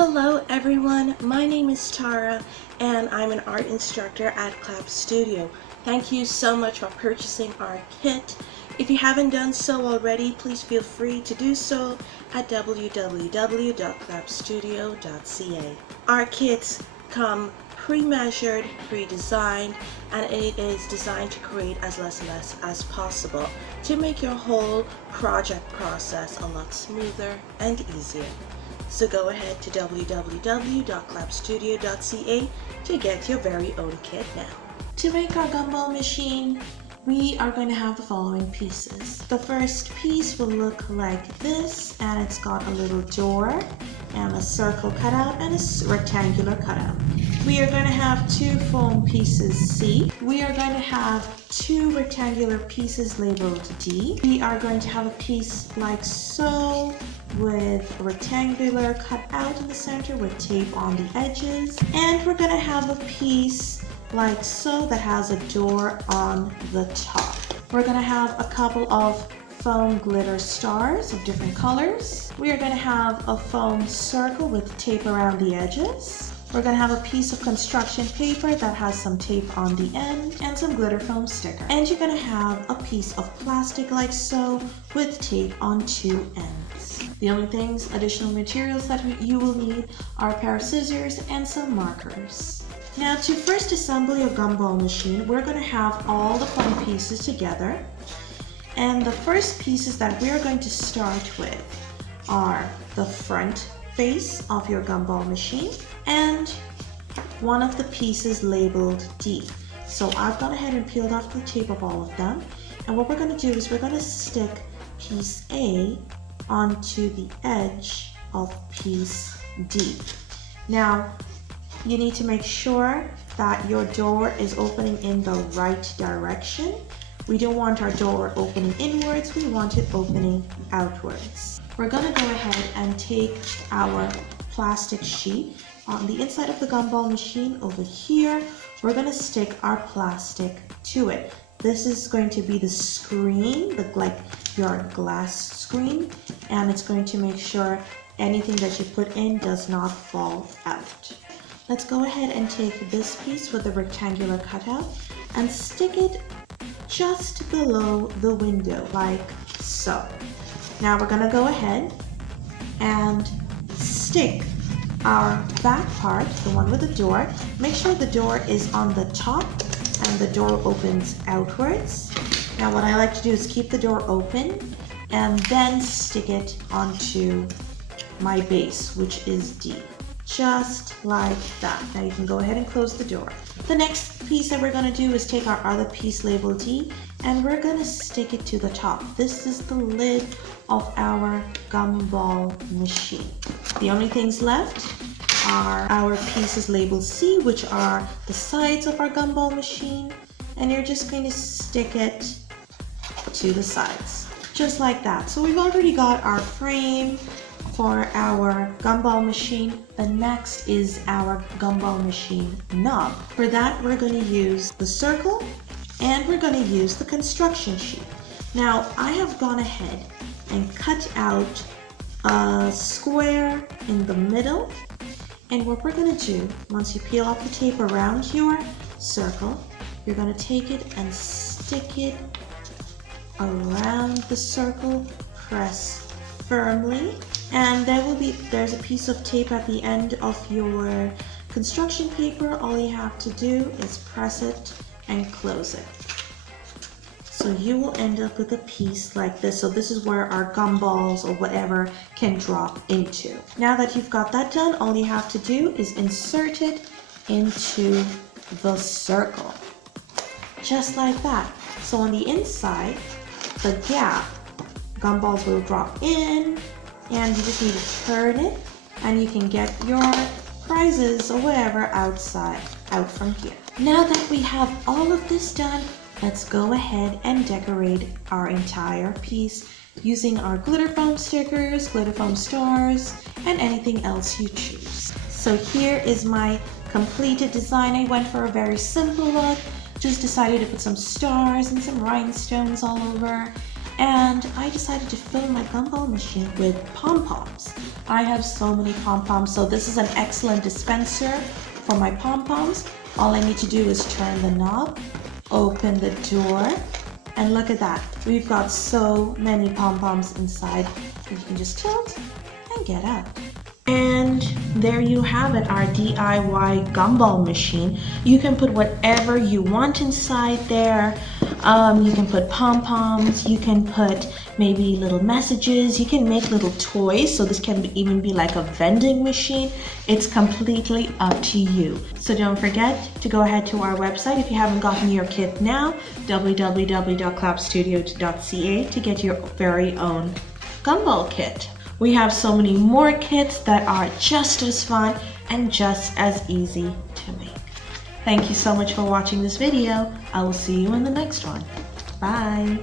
Hello everyone, my name is Tara and I'm an art instructor at Clap Studio. Thank you so much for purchasing our kit. If you haven't done so already, please feel free to do so at www.clapstudio.ca. Our kits come pre-measured, pre-designed, and it is designed to create as less mess as possible to make your whole project process a lot smoother and easier. So go ahead to www.clapstudio.ca to get your very own kit now. To make our gumball machine, we are going to have the following pieces. The first piece will look like this, and it's got a little door and a circle cutout and a rectangular cutout. We are going to have two foam pieces C. We are going to have two rectangular pieces labeled D. We are going to have a piece like so, with a rectangular cut out in the center with tape on the edges. And we're going to have a piece like so that has a door on the top. We're going to have a couple of foam glitter stars of different colors. We are going to have a foam circle with tape around the edges. We're going to have a piece of construction paper that has some tape on the end and some glitter foam sticker. And you're going to have a piece of plastic like so with tape on two ends. The only things, additional materials that you will need are a pair of scissors and some markers. Now to first assemble your gumball machine, we're going to have all the foam pieces together. And the first pieces that we're going to start with are the front face of your gumball machine and one of the pieces labeled D. So I've gone ahead and peeled off the tape of all of them. And what we're going to do is we're going to stick piece A onto the edge of piece D. Now, you need to make sure that your door is opening in the right direction. We don't want our door opening inwards, we want it opening outwards. We're going to go ahead and take our plastic sheet on the inside of the gumball machine over here. We're going to stick our plastic to it. This is going to be the screen, like your glass screen, and it's going to make sure anything that you put in does not fall out. Let's go ahead and take this piece with the rectangular cutout and stick it just below the window, like so. Now we're going to go ahead and stick our back part, the one with the door. Make sure the door is on the top and the door opens outwards. Now what I like to do is keep the door open and then stick it onto my base, which is D. Just like that. Now you can go ahead and close the door. The next piece that we're going to do is take our other piece labeled D and we're going to stick it to the top. This is the lid of our gumball machine. The only things left are our pieces labeled C, which are the sides of our gumball machine, and you're just going to stick it to the sides, just like that. So we've already got our frame for our gumball machine. The next is our gumball machine knob. For that, we're going to use the circle and we're going to use the construction sheet. Now, I have gone ahead and cut out a square in the middle. And what we're going to do, once you peel off the tape around your circle, you're going to take it and stick it around the circle, press firmly, and there's a piece of tape at the end of your construction paper. All you have to do is press it and close it. So you will end up with a piece like this. So this is where our gumballs or whatever can drop into. Now that you've got that done, all you have to do is insert it into the circle. Just like that. So on the inside, the gap, gumballs will drop in, and you just need to turn it and you can get your prizes or whatever out from here. Now that we have all of this done, let's go ahead and decorate our entire piece using our glitter foam stickers, glitter foam stars, and anything else you choose. So here is my completed design. I went for a very simple look, just decided to put some stars and some rhinestones all over. And I decided to fill my gumball machine with pom-poms. I have so many pom-poms, so this is an excellent dispenser for my pom-poms. All I need to do is turn the knob, open the door, and look at that. We've got so many pom-poms inside. You can just tilt and get out. And there you have it, our DIY gumball machine. You can put whatever you want inside there. You can put pom-poms, you can put maybe little messages, you can make little toys, so this can even be like a vending machine. It's completely up to you. So don't forget to go ahead to our website if you haven't gotten your kit now, www.clapstudio.ca, to get your very own gumball kit. We have so many more kits that are just as fun and just as easy to make. Thank you so much for watching this video. I will see you in the next one. Bye.